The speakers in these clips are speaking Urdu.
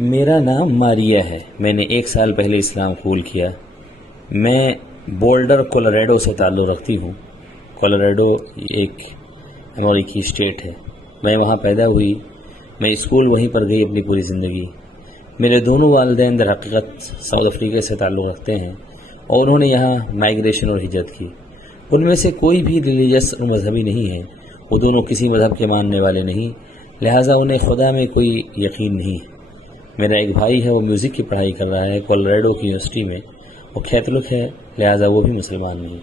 میرا نام ماریا ہے۔ میں نے 1 سال پہلے اسلام قبول کیا۔ میں بولڈر کولوراڈو سے تعلق رکھتی ہوں۔ کولوراڈو ایک امریکی اسٹیٹ ہے۔ میں وہاں پیدا ہوئی۔ میں اسکول وہیں پر گئی اپنی پوری زندگی۔ میرے دونوں والدین در حقیقت ساؤتھ افریقہ سے تعلق رکھتے ہیں اور انہوں نے یہاں مائیگریشن اور ہجرت کی۔ ان میں سے کوئی بھی ریلیجس اور مذہبی نہیں ہے۔ وہ دونوں کسی مذہب کے ماننے والے نہیں، لہٰذا انہیں خدا میں کوئی یقین نہیں ہے۔ میرا ایک بھائی ہے، وہ میوزک کی پڑھائی کر رہا ہے کولوراڈو کی یونیورسٹی میں۔ وہ کیتھولک ہے، لہٰذا وہ بھی مسلمان نہیں۔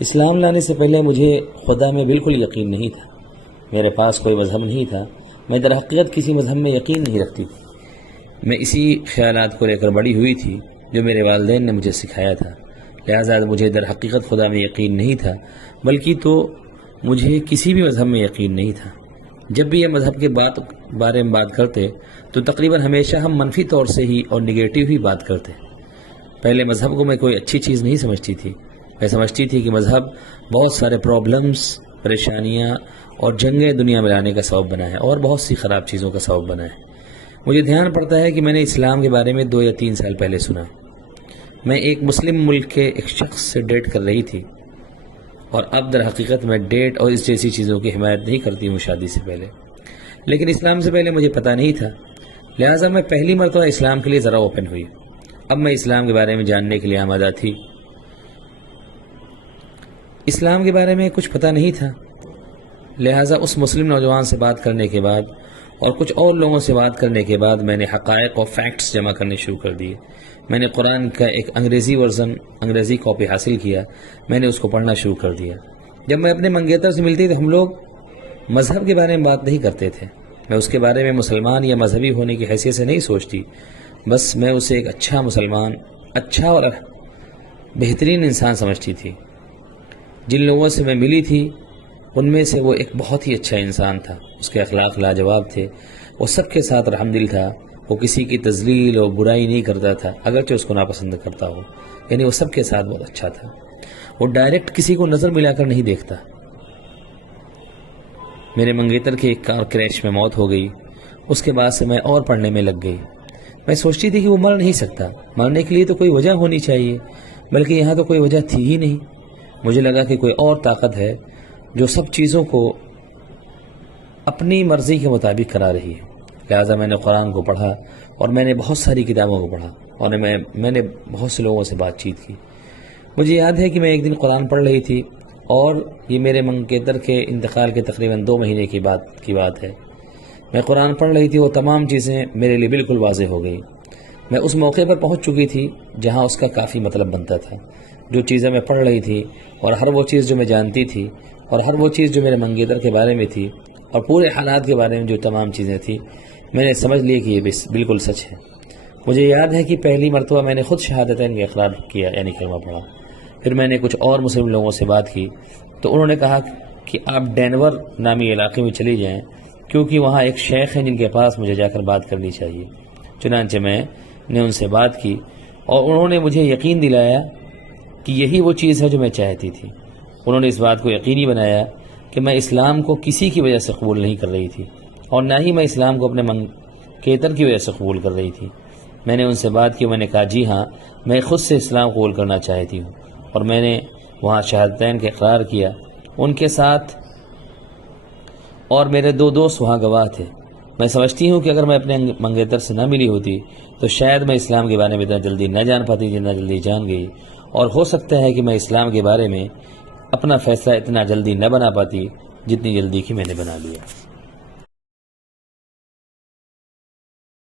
اسلام لانے سے پہلے مجھے خدا میں بالکل یقین نہیں تھا۔ میرے پاس کوئی مذہب نہیں تھا۔ میں در حقیقت کسی مذہب میں یقین نہیں رکھتی تھی۔ میں اسی خیالات کو لے کر بڑی ہوئی تھی جو میرے والدین نے مجھے سکھایا تھا، لہٰذا مجھے در حقیقت خدا میں یقین نہیں تھا، بلکہ تو مجھے کسی بھی مذہب میں یقین نہیں تھا۔ جب بھی یہ مذہب کے بارے میں بات کرتے تو تقریباً ہمیشہ ہم منفی طور سے ہی اور نگیٹو ہی بات کرتے۔ پہلے مذہب کو میں کوئی اچھی چیز نہیں سمجھتی تھی۔ میں سمجھتی تھی کہ مذہب بہت سارے پرابلمز، پریشانیاں اور جنگیں دنیا میں لانے کا سبب بنا ہے اور بہت سی خراب چیزوں کا سبب بنا ہے۔ مجھے دھیان پڑتا ہے کہ میں نے اسلام کے بارے میں 2 یا 3 سال پہلے سنا۔ میں ایک مسلم ملک کے ایک شخص سے ڈیٹ کر رہی تھی، اور اب در حقیقت میں ڈیٹ اور اس جیسی چیزوں کی حمایت نہیں کرتی ہوں شادی سے پہلے، لیکن اسلام سے پہلے مجھے پتہ نہیں تھا، لہٰذا میں پہلی مرتبہ اسلام کے لیے ذرا اوپن ہوئی۔ اب میں اسلام کے بارے میں جاننے کے لیے آمادہ تھی۔ اسلام کے بارے میں کچھ پتہ نہیں تھا، لہٰذا اس مسلم نوجوان سے بات کرنے کے بعد اور کچھ اور لوگوں سے بات کرنے کے بعد میں نے حقائق اور فیکٹس جمع کرنے شروع کر دیے۔ میں نے قرآن کا ایک انگریزی کاپی حاصل کیا۔ میں نے اس کو پڑھنا شروع کر دیا۔ جب میں اپنے منگیتر سے ملتی تو ہم لوگ مذہب کے بارے میں بات نہیں کرتے تھے۔ میں اس کے بارے میں مسلمان یا مذہبی ہونے کی حیثیت سے نہیں سوچتی، بس میں اسے ایک اچھا مسلمان، اچھا اور بہترین انسان سمجھتی تھی۔ جن لوگوں سے میں ملی تھی ان میں سے وہ ایک بہت ہی اچھا انسان تھا۔ اس کے اخلاق لاجواب تھے۔ وہ سب کے ساتھ رحم دل تھا۔ وہ کسی کی تذلیل اور برائی نہیں کرتا تھا اگرچہ اس کو ناپسند کرتا ہو، یعنی وہ سب کے ساتھ بہت اچھا تھا۔ وہ ڈائریکٹ کسی کو نظر ملا کر نہیں دیکھتا۔ میرے منگیتر کی ایک کار کریش میں موت ہو گئی۔ اس کے بعد سے میں اور پڑھنے میں لگ گئی۔ میں سوچتی تھی کہ وہ مر نہیں سکتا، مرنے کے لیے تو کوئی وجہ ہونی چاہیے، بلکہ یہاں تو کوئی وجہ تھی ہی نہیں۔ مجھے لگا کہ کوئی اور طاقت ہے جو سب چیزوں کو اپنی مرضی کے مطابق کرا رہی ہے۔ لہٰذا میں نے قرآن کو پڑھا اور میں نے بہت ساری کتابوں کو پڑھا اور میں نے بہت سے لوگوں سے بات چیت کی۔ مجھے یاد ہے کہ میں ایک دن قرآن پڑھ رہی تھی اور یہ میرے منگیتر کے انتقال کے تقریباً 2 مہینے کی بات ہے۔ میں قرآن پڑھ رہی تھی اور تمام چیزیں میرے لیے بالکل واضح ہو گئی۔ میں اس موقع پر پہنچ چکی تھی جہاں اس کا کافی مطلب بنتا تھا۔ جو چیزیں میں پڑھ رہی تھی اور ہر وہ چیز جو میں جانتی تھی اور ہر وہ چیز جو میرے منگیتر کے بارے میں تھی اور پورے حالات کے بارے میں جو تمام چیزیں تھیں، میں نے سمجھ لی کہ یہ بالکل سچ ہے۔ مجھے یاد ہے کہ پہلی مرتبہ میں نے خود شہادتین کا اقرار کیا، یعنی کلمہ پڑھا۔ پھر میں نے کچھ اور مسلم لوگوں سے بات کی تو انہوں نے کہا کہ آپ ڈینور نامی علاقے میں چلی جائیں، کیونکہ وہاں ایک شیخ ہیں جن کے پاس مجھے جا کر بات کرنی چاہیے۔ چنانچہ میں نے ان سے بات کی اور انہوں نے مجھے یقین دلایا کہ یہی وہ چیز ہے جو میں چاہتی تھی۔ انہوں نے اس بات کو یقینی بنایا کہ میں اسلام کو کسی کی وجہ سے قبول نہیں کر رہی تھی اور نہ ہی میں اسلام کو اپنے منگیتر کی وجہ سے قبول کر رہی تھی۔ میں نے ان سے بات کی، میں نے کہا جی ہاں، میں خود سے اسلام قبول کرنا چاہتی ہوں، اور میں نے وہاں شہادتین کا اقرار کیا ان کے ساتھ، اور میرے 2 دوست وہاں گواہ تھے۔ میں سمجھتی ہوں کہ اگر میں اپنے منگیتر سے نہ ملی ہوتی تو شاید میں اسلام کے بارے میں اتنا جلدی نہ جان پاتی جتنا جلدی جان گئی، اور ہو سکتا ہے کہ میں اسلام کے بارے میں اپنا فیصلہ اتنا جلدی نہ بنا پاتی جتنی جلدی کہ میں نے بنا لیا۔